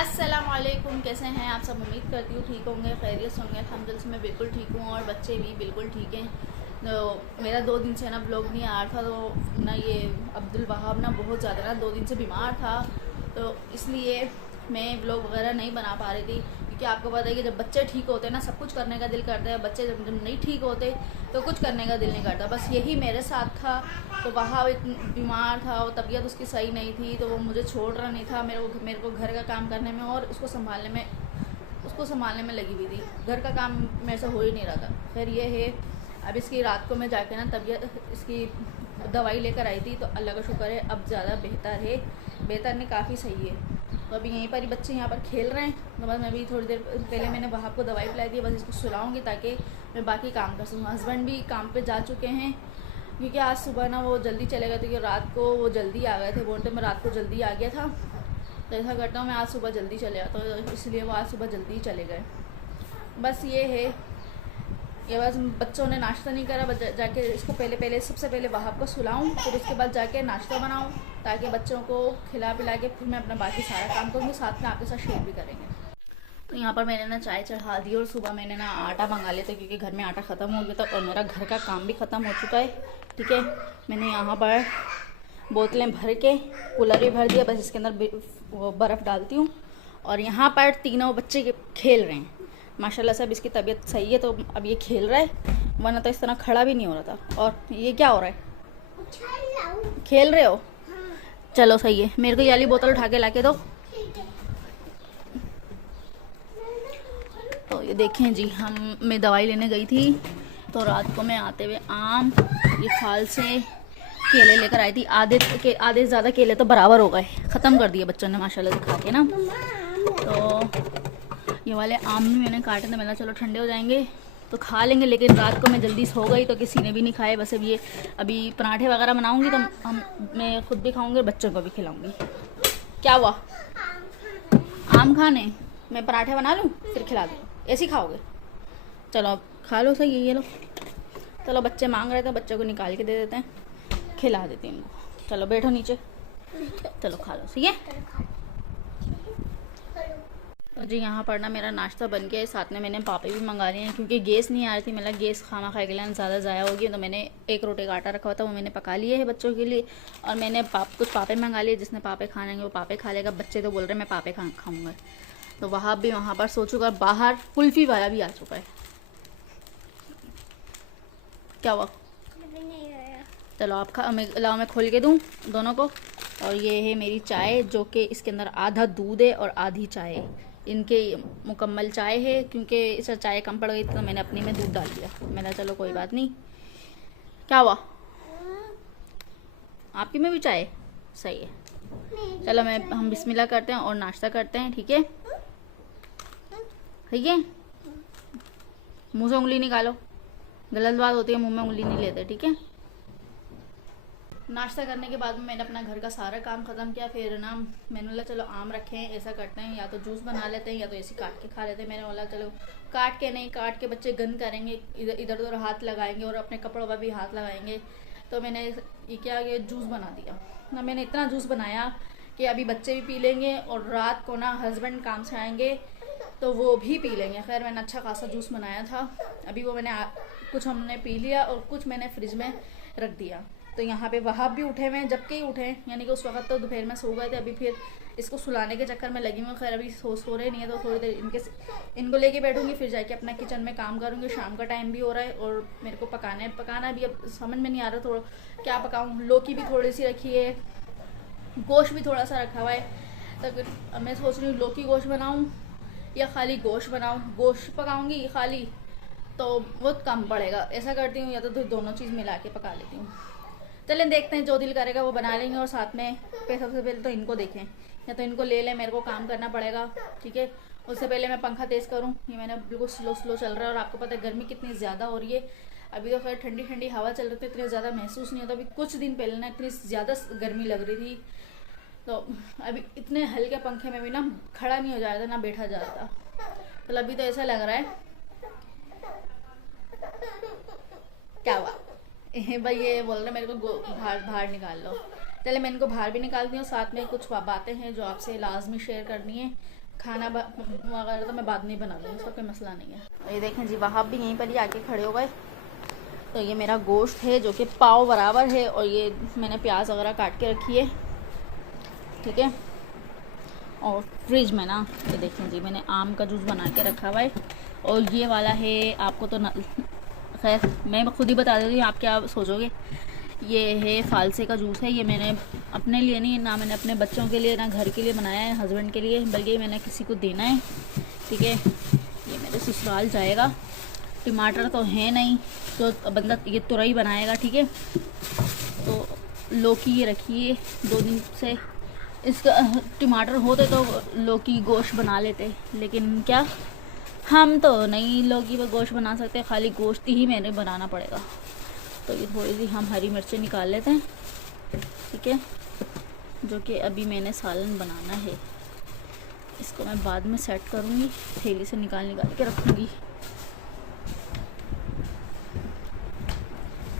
अस्सलामुअलैकुम, कैसे हैं आप सब। उम्मीद करती हूँ ठीक होंगे, खैरियत होंगे। अल्हम्दुलिल्लाह से मैं बिल्कुल ठीक हूँ और बच्चे भी बिल्कुल ठीक हैं। तो मेरा 2 दिन से ना ब्लॉग नहीं आ रहा था, तो ना ये अब्दुल वहाब ना बहुत ज़्यादा ना 2 दिन से बीमार था, तो इसलिए मैं ब्लॉग वगैरह नहीं बना पा रही थी। क्योंकि आपको पता है कि जब बच्चे ठीक होते हैं ना सब कुछ करने का दिल करता है, बच्चे जब नहीं ठीक होते तो कुछ करने का दिल नहीं करता। बस यही मेरे साथ था। तो वहाँ बीमार था और तबीयत उसकी सही नहीं थी, तो वो मुझे छोड़ रहा नहीं था। मेरे को घर का काम करने में और उसको संभालने में लगी हुई थी। घर का काम मेरे से हो ही नहीं रहा था। फिर ये है, अब इसकी रात को मैं जाके ना तबीयत इसकी दवाई लेकर आई थी, तो अल्लाह का शुक्र है अब ज़्यादा बेहतर है। बेहतर नहीं, काफ़ी सही है। तो अभी यहीं पर ही बच्चे यहाँ पर खेल रहे हैं, तो बस मैं भी थोड़ी देर पहले मैंने वहाँ को दवाई पिलाई दी, बस इसको सुलाऊंगी ताकि मैं बाकी काम कर सकूँ। हस्बैंड भी काम पे जा चुके हैं, क्योंकि आज सुबह ना वो जल्दी चले गए थे, क्योंकि रात को वो जल्दी आ गए थे। बोलते मैं रात को जल्दी आ गया था, तो ऐसा करता हूँ मैं आज सुबह जल्दी चले आता हूँ, तो इसलिए वो आज सुबह जल्दी ही चले गए। बस ये है, ये बस बच्चों ने नाश्ता नहीं करा, जाके इसको सबसे पहले वहाँ को सुलाऊं, फिर उसके बाद जाके नाश्ता बनाऊं, ताकि बच्चों को खिला पिला के फिर मैं अपना बाकी सारा काम करूँगी, साथ में आपके साथ शेयर भी करेंगे। तो यहाँ पर मैंने ना चाय चढ़ा दी और सुबह मैंने ना आटा मंगा लिया था, क्योंकि घर में आटा ख़त्म हो गया था और मेरा घर का काम भी ख़त्म हो चुका है। ठीक है, मैंने यहाँ पर बोतलें भर के कूलर भी भर दिया, बस इसके अंदर वो बर्फ़ डालती हूँ। और यहाँ पर तीनों बच्चे खेल रहे हैं। माशाल्लाह से अब इसकी तबीयत सही है, तो अब ये खेल रहा है, वरना तो इस तरह खड़ा भी नहीं हो रहा था। और ये क्या हो रहा है, खेल रहे हो? चलो सही है, मेरे को ये वाली बोतल उठा के ला के दो। तो ये देखें जी, मैं दवाई लेने गई थी, तो रात को मैं आते हुए आम, ये फाल से केले लेकर आई थी। आधे से ज़्यादा केले तो बराबर हो गए, ख़त्म कर दिए बच्चों ने माशाल्लाह से खा के ना। तो ये वाले आम भी मैंने काटे थे, मैंने चलो ठंडे हो जाएंगे तो खा लेंगे, लेकिन रात को मैं जल्दी सो गई तो किसी ने भी नहीं खाए। बस अब ये अभी पराठे वगैरह बनाऊंगी, तो मैं खुद भी खाऊंगी, बच्चों को भी खिलाऊंगी। क्या हुआ? आम खाने? मैं पराठे बना लूँ फिर खिला दूँ? ऐसे ही खाओगे? चलो अब खा लो, सही है, ये लो। चलो बच्चे मांग रहे थे, बच्चों को निकाल के दे देते हैं, खिला देते हैं इनको। चलो बैठो नीचे, चलो खा लो, सही है। तो जी यहाँ पर ना मेरा नाश्ता बन गया है, साथ में मैंने पापे भी मंगा लिए हैं, क्योंकि गैस नहीं आ रही थी। मतलब गैस खाना खाए के लिए ज़्यादा ज़ाया हो गया, तो मैंने 1 रोटी का आटा रखा हुआ था, वो मैंने पका लिए है बच्चों के लिए। और मैंने कुछ पापे मंगा लिए, जिसने पापे खाने वो पापे खा लेगा। बच्चे तो बोल रहे हैं मैं पापे खाऊँगा। तो वहाँ भी वहाँ पर सो चुका, बाहर कुल्फ़ी वाला भी आ चुका है। क्या हुआ? चलो आप लाओ, मैं खोल के दूँ दोनों को। और ये है मेरी चाय, जो कि इसके अंदर आधा दूध है और आधी चाय है। इनके मुकम्मल चाय है, क्योंकि इस चाय कम पड़ गई थी तो मैंने अपनी में दूध डाल दिया। मैंने चलो कोई बात नहीं। क्या हुआ? आपकी में भी चाय? सही है। चलो हम बिस्मिल्लाह करते हैं और नाश्ता करते हैं, ठीक है? ठीक है, मुँह से उंगली निकालो, गलत बात होती है, मुँह में उंगली नहीं लेते, ठीक है? नाश्ता करने के बाद में मैंने अपना घर का सारा काम ख़त्म किया। फिर ना मैंने बोला चलो आम रखे हैं, ऐसा करते हैं, या तो जूस बना लेते हैं या तो ऐसे काट के खा लेते हैं। मैंने बोला चलो काट के नहीं, काट के बच्चे गंद करेंगे, इधर उधर हाथ लगाएंगे और अपने कपड़ों पर भी हाथ लगाएंगे। तो मैंने ये क्या, ये जूस बना दिया ना। मैंने इतना जूस बनाया कि अभी बच्चे भी पी लेंगे, और रात को ना हस्बैंड काम से आएंगे तो वो भी पी लेंगे। खैर मैंने अच्छा खासा जूस बनाया था। अभी वो कुछ हमने पी लिया और कुछ मैंने फ्रिज में रख दिया। तो यहाँ पे वहाब भी उठे हुए हैं, जब के ही उठे हैं, यानी कि उस वक्त तो दोपहर में सो गए थे। अभी फिर इसको सुलाने के चक्कर में लगी हुई। खैर अभी सो रहे नहीं है, तो थोड़ी देर इनको लेके बैठूंगी, फिर जाके अपना किचन में काम करूँगी। शाम का टाइम भी हो रहा है और मेरे को पकाना भी अब समझ में नहीं आ रहा थोड़ा क्या पकाऊँ। लौकी भी थोड़ी सी रखी है, गोश्त भी थोड़ा सा रखा हुआ है। तो मैं सोच रही हूँ लौकी गोश्त बनाऊँ या खाली गोश्त बनाऊँ। गोश्त पकाऊँगी खाली तो बहुत कम पड़ेगा, ऐसा करती हूँ, या तो दोनों चीज़ मिला के पका लेती हूँ। चलें देखते हैं, जो दिल करेगा वो बना लेंगे। और साथ में सबसे पहले तो इनको देखें, या तो इनको ले लें, मेरे को काम करना पड़ेगा, ठीक है? उससे पहले मैं पंखा तेज़ करूँ। ये मैंने बिल्कुल स्लो चल रहा है, और आपको पता है गर्मी कितनी ज़्यादा हो रही है। अभी तो खैर ठंडी ठंडी हवा चल रही थी, इतनी ज़्यादा महसूस नहीं होता। अभी कुछ दिन पहले ना इतनी ज़्यादा गर्मी लग रही थी, तो अभी इतने हल्के पंखे में भी ना खड़ा नहीं हो जा रहा था, ना बैठा जा रहा था। तो अभी तो ऐसा लग रहा है। क्या हुआ? भाई ये बोल रहे मेरे को बाहर निकाल लो। चले मैं इनको बाहर भी निकालती हूँ, साथ में कुछ बातें हैं जो आपसे लाजमी शेयर करनी है। खाना वगैरह तो मैं बाद में ही बना लूँगी, उसका कोई मसला नहीं है। ये देखें जी, वहाँ भी यहीं पर ही आके खड़े हो गए। तो ये मेरा गोश्त है जो कि पाव बराबर है, और ये मैंने प्याज वगैरह काट के रखी है, ठीक है। और फ्रिज में ना ये देखें जी, मैंने आम का जूस बना के रखा हुआ है। और ये वाला है, आपको तो खैर मैं खुद ही बता देती हूँ, आप क्या सोचोगे। ये है फालसे का जूस है। ये मैंने अपने लिए नहीं, ना मैंने अपने बच्चों के लिए, ना घर के लिए बनाया है, हस्बैंड के लिए, बल्कि मैंने किसी को देना है, ठीक है। ये मेरे ससुराल जाएगा। टमाटर तो है नहीं, तो बंदा ये तुरई बनाएगा, ठीक है। तो लौकी ये रखी है 2 दिन से। इसका टमाटर होते तो लौकी गोश्त बना लेते, लेकिन क्या हम तो नहीं लौकी व गोश्त बना सकते, खाली गोश्त ही मैंने बनाना पड़ेगा। तो ये थोड़ी सी हम हरी मिर्चें निकाल लेते हैं, ठीक है, जो कि अभी मैंने सालन बनाना है। इसको मैं बाद में सेट करूँगी, थैली से निकाल के रखूँगी।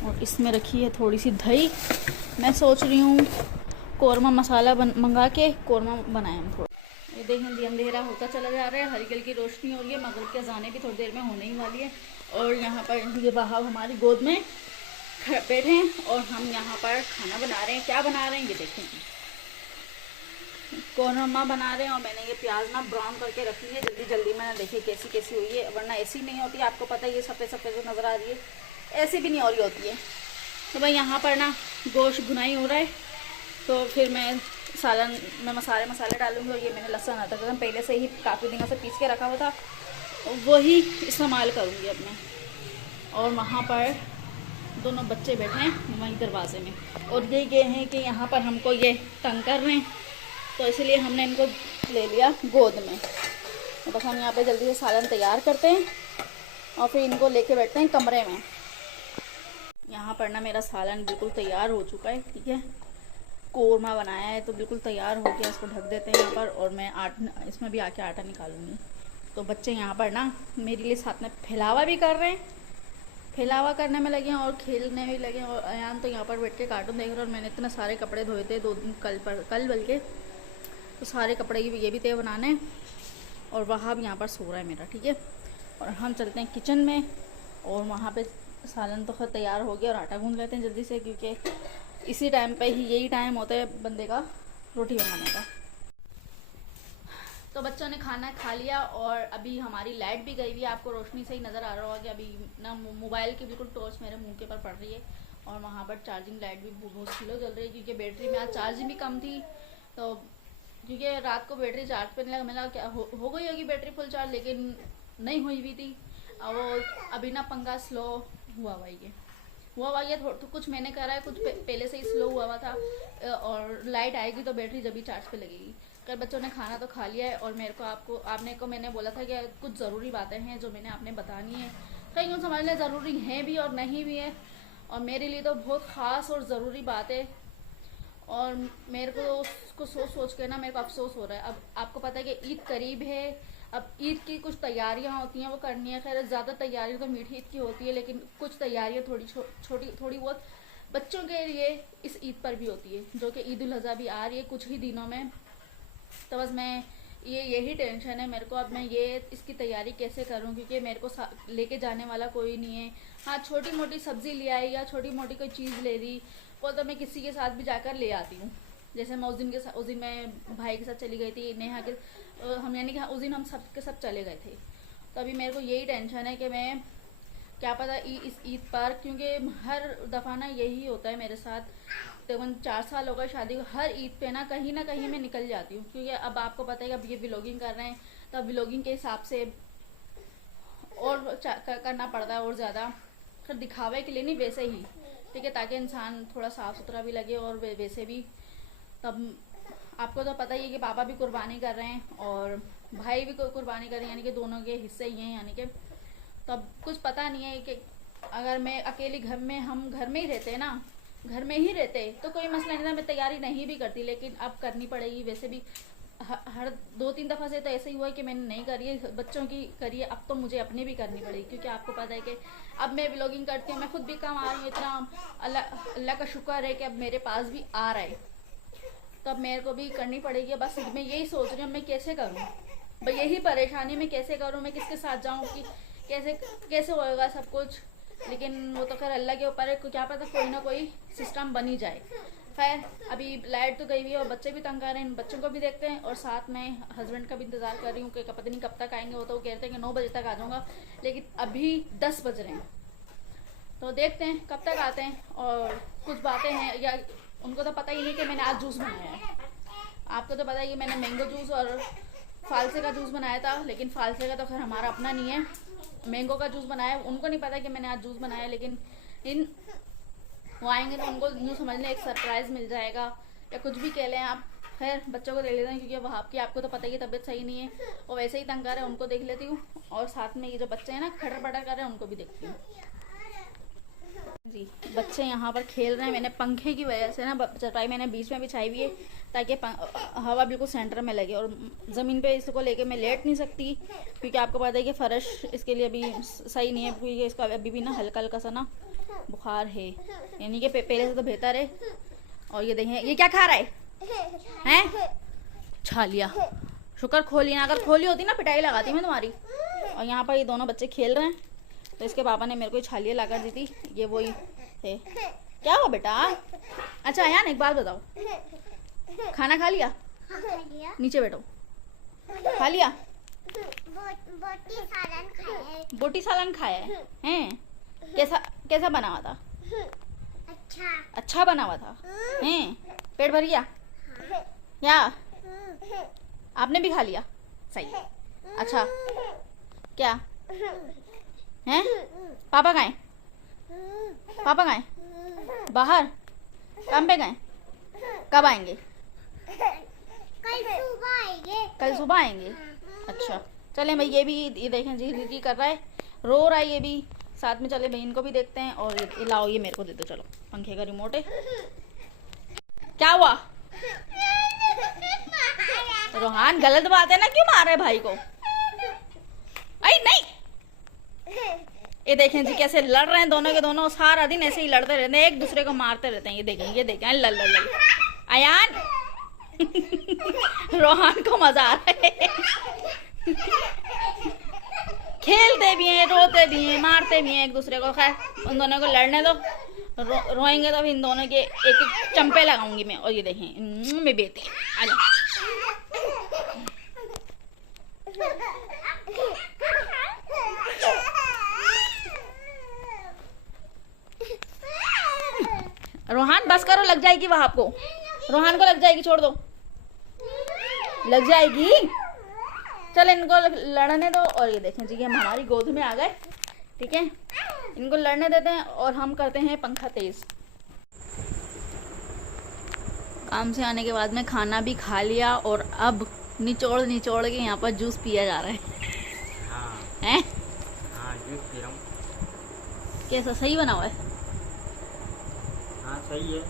और इसमें रखी है थोड़ी सी दही। मैं सोच रही हूँ कौरमा मसाला मंगा के कौरमा बनाएं हम थोड़ा। ये देखें जी, अंधेरा होता चला जा रहा है, हल्की हल्की रोशनी हो रही है, मगरिब के अज़ानें भी थोड़ी देर में होने ही वाली है। और यहाँ पर ये वहाब हमारी गोद में बैठे हैं और हम यहाँ पर खाना बना रहे हैं। क्या बना रहे हैं ये देखें, कौरमा बना रहे हैं। और मैंने ये प्याज ना ब्राउन करके रखी है, जल्दी जल्दी मैंने देखी कैसी कैसी हुई है, वरना ऐसी नहीं होती, आपको पता है। ये सफ़ेद सफ़ेद जो नज़र आ रही है ऐसी भी नहीं हो रही होती है। तो भाई यहाँ पर ना गोश्त भुनाई हो रहा है, तो फिर मैं सालन में मसाले डालूंगी। और ये मैंने लहसुन अदरक पहले से ही काफ़ी दिनों से पीस के रखा हुआ था, वही इस्तेमाल करूँगी अब मैं। और वहाँ पर दोनों बच्चे बैठे हैं वहीं दरवाजे में, और ये हैं कि यहाँ पर हमको ये तंग कर रहे हैं, तो इसलिए हमने इनको ले लिया गोद में। तो बस हम यहाँ पे जल्दी से सालन तैयार करते हैं और फिर इनको लेके बैठते हैं कमरे में। यहाँ पर ना मेरा सालन बिल्कुल तैयार हो चुका है, ठीक है। कौरमा बनाया है तो बिल्कुल तैयार हो गया। इसको ढक देते हैं यहाँ पर, और मैं इसमें भी आके आटा निकालूंगी। तो बच्चे यहाँ पर ना मेरे लिए साथ में फैलावा भी कर रहे हैं, फैलावा करने में लगे हैं और खेलने में लगे हैं। और अयान तो यहाँ पर बैठ के कार्टून देख रहे हैं। और मैंने इतने सारे कपड़े धोए थे 2 दिन कल बल्कि, तो सारे कपड़े ये भी थे बनाने। और वहाँ भी यहाँ पर सो रहा है मेरा, ठीक है। और हम चलते हैं किचन में, और वहाँ पे सालन तो खैर तैयार हो गया, और आटा गूंद लेते हैं जल्दी से, क्योंकि इसी टाइम पे ही यही टाइम होता है बंदे का रोटी बनाने का। तो बच्चों ने खाना खा लिया, और अभी हमारी लाइट भी गई हुई है। आपको रोशनी से ही नज़र आ रहा होगा कि अभी ना मोबाइल की बिल्कुल टॉर्च मेरे मुंह के ऊपर पड़ रही है। और वहाँ पर चार्जिंग लाइट भी बहुत स्लो जल रही है, क्योंकि बैटरी में आज चार्जिंग भी कम थी। तो क्योंकि रात को बैटरी चार्ज करने लगा, मैंने क्या हो गई होगी बैटरी फुल चार्ज, लेकिन नहीं हुई भी थी। और वो अभी ना पंखा स्लो हुआ हुआ ये तो कुछ मैंने करा है, कुछ पहले से ही स्लो हुआ था। और लाइट आएगी तो बैटरी जब भी चार्ज पे लगेगी। कल बच्चों ने खाना तो खा लिया है, और मेरे को मैंने बोला था कि कुछ ज़रूरी बातें हैं जो मैंने आपने बतानी है। कहीं यूँ समझ लें ज़रूरी हैं भी और नहीं भी है, और मेरे लिए तो बहुत ख़ास और ज़रूरी बात है। और मेरे को उसको सोच के ना मेरे को अफसोस हो रहा है। अब आपको पता है कि ईद करीब है, अब ईद की कुछ तैयारियां होती हैं वो करनी है। खैर ज़्यादा तैयारी तो मीठी ईद की होती है, लेकिन कुछ तैयारियां थोड़ी बहुत बच्चों के लिए इस ईद पर भी होती है, जो कि ईद उल अज़हा भी आ रही है कुछ ही दिनों में। तो बस मैं यही टेंशन है मेरे को, अब मैं इसकी तैयारी कैसे करूं, क्योंकि मेरे को लेके जाने वाला कोई नहीं है। हाँ, छोटी मोटी सब्ज़ी ले आई या छोटी मोटी कोई चीज़ ले दी, वो तो मैं किसी के साथ भी जाकर ले आती हूँ। जैसे मैं उस दिन मैं भाई के साथ चली गई थी, नेहा के हम यानी कि उस दिन हम सब के सब चले गए थे। तो अभी मेरे को यही टेंशन है कि मैं क्या पता इस ईद पर, क्योंकि हर दफ़ा ना यही होता है मेरे साथ। तकरीबन 4 साल हो गए शादी को, हर ईद पे ना कहीं मैं निकल जाती हूँ। क्योंकि अब आपको पता है कि अब ये व्लॉगिंग कर रहे हैं, तो अब व्लॉगिंग के हिसाब से और करना पड़ता है और ज़्यादा, फिर दिखावे के लिए नहीं वैसे ही, ठीक है, ताकि इंसान थोड़ा साफ़ सुथरा भी लगे। और वैसे भी तब आपको तो पता ही है कि पापा भी कुर्बानी कर रहे हैं और भाई भी कुर्बानी कर रहे हैं, यानी कि दोनों के हिस्से ही हैं। यानी कि तब कुछ पता नहीं है कि अगर मैं अकेली हम घर में ही रहते ना, घर में ही रहते तो कोई मसला नहीं था, मैं तैयारी नहीं भी करती, लेकिन अब करनी पड़ेगी। वैसे भी हर 2-3 दफ़ा से तो ऐसे ही हुआ है कि मैंने नहीं करी है, बच्चों की करी है, अब तो मुझे अपनी भी करनी पड़ेगी। क्योंकि आपको पता है कि अब मैं व्लॉगिंग करती हूँ, मैं खुद भी कम आ रही हूँ, इतना अल्लाह का शुक्र है कि अब मेरे पास भी आ रहा है, तो अब मेरे को भी करनी पड़ेगी। बस मैं यही सोच रही हूँ मैं कैसे करूँ, भाई यही परेशानी में कैसे करूँ, मैं किसके साथ जाऊँ कि कैसे कैसे होएगा सब कुछ। लेकिन वो तो खैर अल्लाह के ऊपर है, क्या पता कोई ना कोई सिस्टम बन ही जाए। खैर अभी लाइट तो गई हुई है और बच्चे भी तंग कर रहे हैं, बच्चों को भी देखते हैं और साथ में हस्बैंड का भी इंतज़ार कर रही हूँ कि पता नहीं कब तक आएंगे। वो तो वो कहते हैं कि 9 बजे तक आ जाऊँगा, लेकिन अभी 10 बज रहे हैं, तो देखते हैं कब तक आते हैं। और कुछ बातें हैं, या उनको तो पता ही नहीं कि मैंने आज जूस बनाया है। आपको तो पता है कि मैंने मैंगो जूस और फालसे का जूस बनाया था, लेकिन फालसे का तो खैर हमारा अपना नहीं है, मैंगो का जूस बनाया। उनको नहीं पता कि मैंने आज जूस बनाया, लेकिन वो आएंगे तो उनको यूँ समझ लें एक सरप्राइज़ मिल जाएगा या कुछ भी कह लें आप। खैर बच्चों को देख लेते हैं, क्योंकि वहाँ की आपको तो पता ही है तबीयत सही नहीं है और वैसे ही तंग कर रहे हैं, उनको देख लेती हूँ। और साथ में ये जो बच्चे हैं ना खटर पटर कर रहे हैं, उनको भी देखती हूँ। जी बच्चे यहाँ पर खेल रहे हैं। मैंने पंखे की वजह से ना चटाई मैंने बीच में बिछाई हुई है ताकि हवा बिल्कुल सेंटर में लगे। और ज़मीन पे इसको लेके मैं लेट नहीं सकती, क्योंकि आपको पता है कि फ़र्श इसके लिए अभी सही नहीं है, क्योंकि इसका अभी भी ना हल्का हल्का सा ना बुखार है, यानी कि पहले से तो बेहतर है। और ये देखें ये क्या खा रहा है छालिया। शुक्र खोली ना, अगर खोली होती ना पिटाई लगाती मैं तुम्हारी। और यहाँ पर ये दोनों बच्चे खेल रहे हैं, तो इसके पापा ने मेरे को छालिया ला कर दी थी। ये वही है। क्या हुआ बेटा? अच्छा यार एक बात बताओ, खाना खा लिया? नीचे बैठो। खा लिया? बोटी सालन खाया है? हैं? कैसा बना हुआ था? अच्छा बना हुआ था? हैं? पेट भर गया? या आपने भी खा लिया? सही। अच्छा क्या हैं? पापा कहाँ हैं? पापा कहाँ हैं? बाहर काम पे गए? कब आएंगे? कल सुबह आएंगे। अच्छा चले भाई, ये भी ये देखें जी कर रहा है, रो रहा है ये भी। साथ में चले भाई इनको भी देखते हैं। और ये लाओ, ये मेरे को दे दो, चलो पंखे का रिमोट है। क्या हुआ रोहान? गलत बात है ना, क्यों मार रहे भाई को? अरे नहीं, ये देखें जी कैसे लड़ रहे हैं दोनों के दोनों, सारा दिन ऐसे ही लड़ते रहते हैं, एक दूसरे को मारते रहते हैं। ये देखें लल लल लल। अयान रोहान को मजा आ रहा है। खेलते भी हैं, रोते भी हैं, मारते भी हैं एक दूसरे को। खैर उन दोनों को लड़ने दो, रोएंगे तो इन दोनों के एक एक चंपे लगाऊंगी मैं। और ये देखें मैं बेटे आ जाओ। रोहान बस करो, लग जाएगी वहां आपको। रोहान को लग जाएगी, छोड़ दो, लग जाएगी। चल इनको लड़ने दो। और ये देखें जी हम हमारी गोद में आ गए, ठीक है, इनको लड़ने देते हैं और हम करते हैं पंखा तेज। काम से आने के बाद में खाना भी खा लिया और अब निचोड़ के यहाँ पर जूस पिया जा रहा है। हैं? हाँ जूस पी रहा हूँ। कैसा, सही बना हुआ है? हाँ सही है,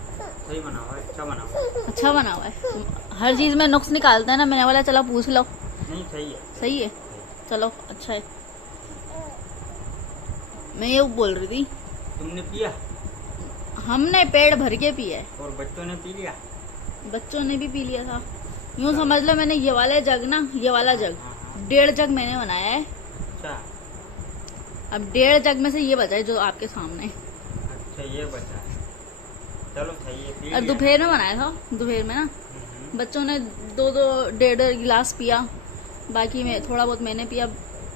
सही बना हुआ है, अच्छा बना हुआ है। अच्छा बना हुआ है, हर चीज में नुक्स निकालता है ना, मैंने बोला चलो पूछ लो। नहीं सही है। सही है, चलो अच्छा है। मैं ये बोल रही थी, तुमने पिया? हमने पेट भर के पिया है। और बच्चों ने पी लिया? बच्चों ने भी पी लिया था। यूँ समझ लो मैंने ये वाला जग ना, ये वाला जग 1.5 जग मैंने बनाया है। अच्छा, अब 1.5 जग में से ये बचा है जो आपके सामने। अच्छा ये बचा है, चलो सही है, पी और लिया। दोपहर में बनाया था, दोपहर में ना बच्चों ने 2-1.5 गिलास पिया, बाकी में थोड़ा बहुत मैंने पिया,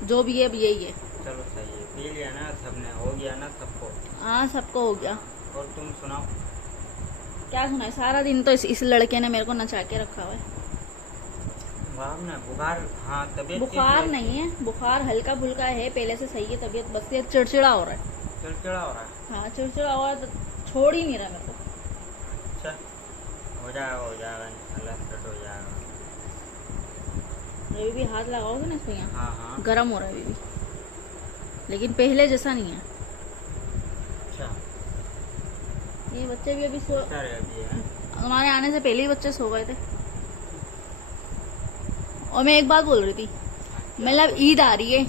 जो भी है अब यही है। चलो सही है, पी लिया ना सबने, हो गया ना सबको? हाँ सबको हो गया। और तुम सुनाओ? क्या सुना है, सारा दिन तो इस लड़के ने मेरे को नचा के रखा हुआ है। ना बुखार? हाँ तबीयत बुखार नहीं है, बुखार हल्का फुल्का है, पहले से सही है तबीयत, बस ये चिड़चिड़ा हो रहा है। चिड़चिड़ा हो रहा है? हाँ चिड़चिड़ा हो रहा है, तो छोड़ ही नहीं रहा मेरे को। अच्छा हो जाएगा इंशाल्लाह, सेट हो जाएगा। अभी भी हाथ लगाओगे ना इसको, यहाँ हाँ गर्म हो रहा है अभी भी, लेकिन पहले जैसा नहीं है। अच्छा, ये बच्चे भी अभी सो, अभी है? हमारे आने से पहले ही बच्चे सो गए थे। और मैं एक बात बोल रही थी, मतलब ईद आ रही है,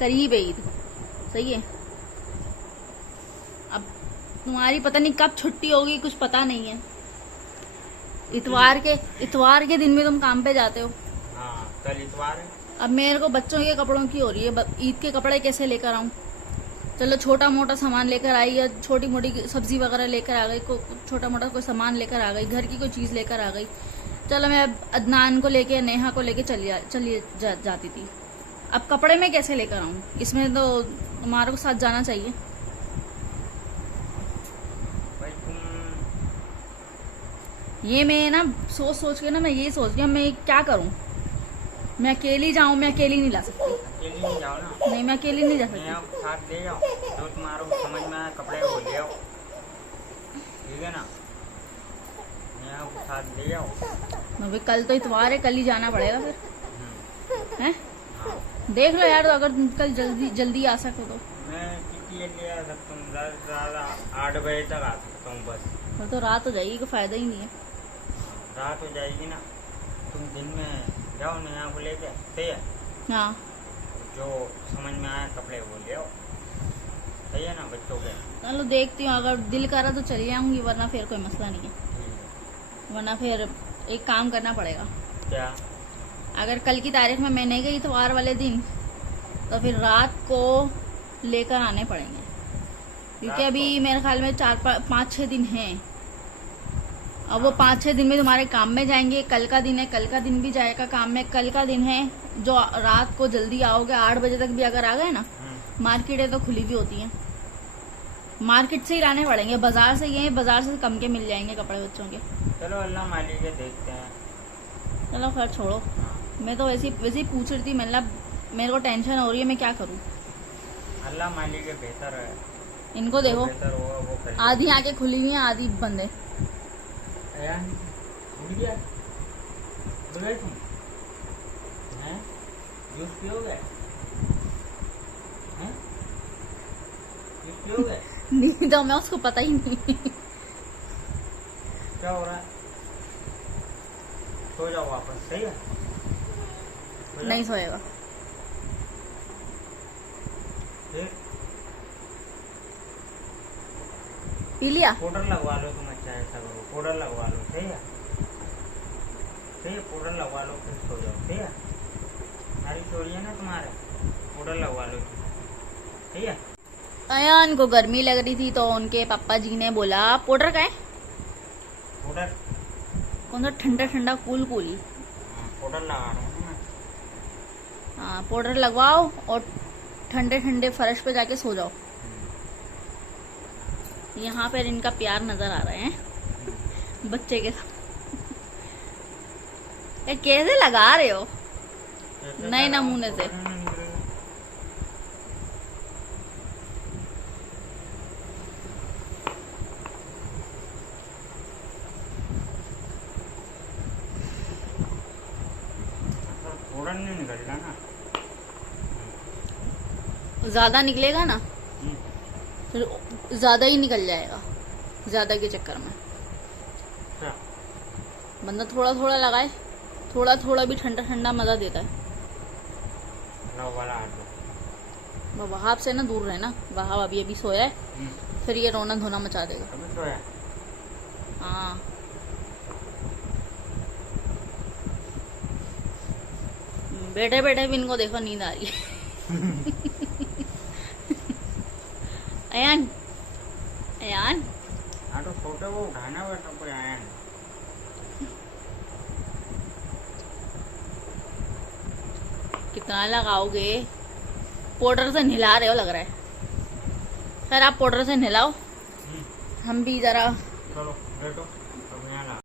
करीब है ईद, सही है। अब तुम्हारी पता नहीं कब छुट्टी होगी, कुछ पता नहीं है। इतवार के दिन में तुम काम पे जाते हो। हाँ कल इतवार है। अब मेरे को बच्चों के कपड़ों की हो रही है, ईद के कपड़े कैसे लेकर आऊं? चलो छोटा मोटा सामान लेकर आई, या छोटी मोटी सब्जी वगैरह लेकर आ गई, छोटा मोटा कोई सामान लेकर आ गई, घर की कोई चीज लेकर आ गई। चलो मैं अदनान को लेके, नेहा को लेके चलिए जाती थी। अब कपड़े में कैसे लेकर आऊं? इसमें तो तुम्हारे को साथ जाना चाहिए। भाई तुम ये मैं ना सोच के ना, मैं ये सोच रही हूँ मैं क्या करूं। मैं अकेली जाऊं? मैं अकेली नहीं ला सकती। अकेली नहीं जाओ ना, नहीं, मैं अकेली नहीं जा सकती। नया साथ ले जाओ, जो तुम्हारा समझ में आए कपड़े वो ले आओ, ठीक है ना। नया साथ ले आओ। अभी कल तो इतवार है, कल ही जाना पड़ेगा फिर, हैं? हाँ, देख लो यार, तो अगर तुम कल जल्दी आ सको तो। मैं कितनी ले आ सकता हूँ? ज़्यादा से ज़्यादा 8 बजे तक आ सकता हूँ बस। फिर तो रात हो जाएगी, कोई फायदा ही नहीं है। रात हो जाएगी ना, तुम दिन में जाओ नया को लेके, सही है। हाँ, जो समझ में आए कपड़े वो ले आओ, सही है ना बच्चों के। चलो देखती हूँ, अगर दिल करा तो चली जाऊंगी, वरना फिर कोई मसला नहीं है। वरना फिर एक काम करना पड़ेगा। क्या? अगर कल की तारीख में मैं नहीं गई इतवार वाले दिन, तो फिर रात को लेकर आने पड़ेंगे, क्योंकि रात अभी को? मेरे ख्याल में 4-5-6 दिन हैं। अब वो 5-6 दिन में तुम्हारे काम में जाएंगे। कल का दिन है, कल का दिन भी जाएगा काम में। कल का दिन है जो रात को जल्दी आओगे, 8 बजे तक भी अगर आ गए ना, मार्केटें तो खुली भी होती हैं, मार्केट से ही लाने पड़ेंगे। बाजार से ये, बाजार से कम के मिल जाएंगे कपड़े बच्चों के। चलो अल्लाह मालिक है, देखते हैं। चलो खैर छोड़ो, हाँ, मैं तो वैसे ही पूछ रही थी। मतलब मेरे को टेंशन हो रही है, मैं क्या करूं? अल्लाह मालिक है, बेहतर है। इनको देखो, बेहतर होगा वो कर। आधी आंखें खुली हुई हैं, आधी बंद है। अयान, उठ गया? उठ गए तुम? हैं? जूस पियोगे? हैं? जूस पियोगे? नहीं तो मैं उसको पता ही नहीं। क्या हो रहा है? सो जाओ वापस, सही है। सो जाओ। नहीं सोएगा। फिर पी लिया? पाउडर लगवा लो तुम। अच्छा ऐसा करो, पाउडर लगवा लो, सही है। सही है, पाउडर लगवा लो, फिर सो जाओ, सही है। सारी चोरी है ना तुम्हारे, पाउडर लगवा लो, सही है। अयान को गर्मी लग रही थी, तो उनके पापा जी ने बोला पाउडर का है, पाउडर, कौन सा ठंडा ठंडा कूल कूल। पाउडर लगा रहा हूँ मैं। हाँ, पाउडर लगवाओ और ठंडे ठंडे फर्श पे जाके सो जाओ। यहाँ पर इनका प्यार नजर आ रहे हैं बच्चे के साथ। ये कैसे लगा रहे हो नए नमूने से? पाउडर नहीं निकलेगा ना, ज्यादा निकलेगा ना, फिर ज्यादा ही निकल जाएगा, ज्यादा के चक्कर में। क्या? बंदा थोड़ा थोड़ा लगाए, थोड़ा थोड़ा भी ठंडा ठंडा मजा देता है। लो वाला हाथ दो। वहाब से ना दूर रहना, वहाब अभी सोया है, फिर ये रोना धोना मचा देगा। अभी तो है। हाँ, बैठे बैठे भी इनको देखो नींद आ रही है। अयान, अयान, हाँ तो छोटे वो उठाना बेटा, कोई आया नहीं। कितना लगाओगे? पाउडर से नहला रहे हो लग रहा है। खैर आप पाउडर से नहलाओ, हम भी जरा चलो बैठो।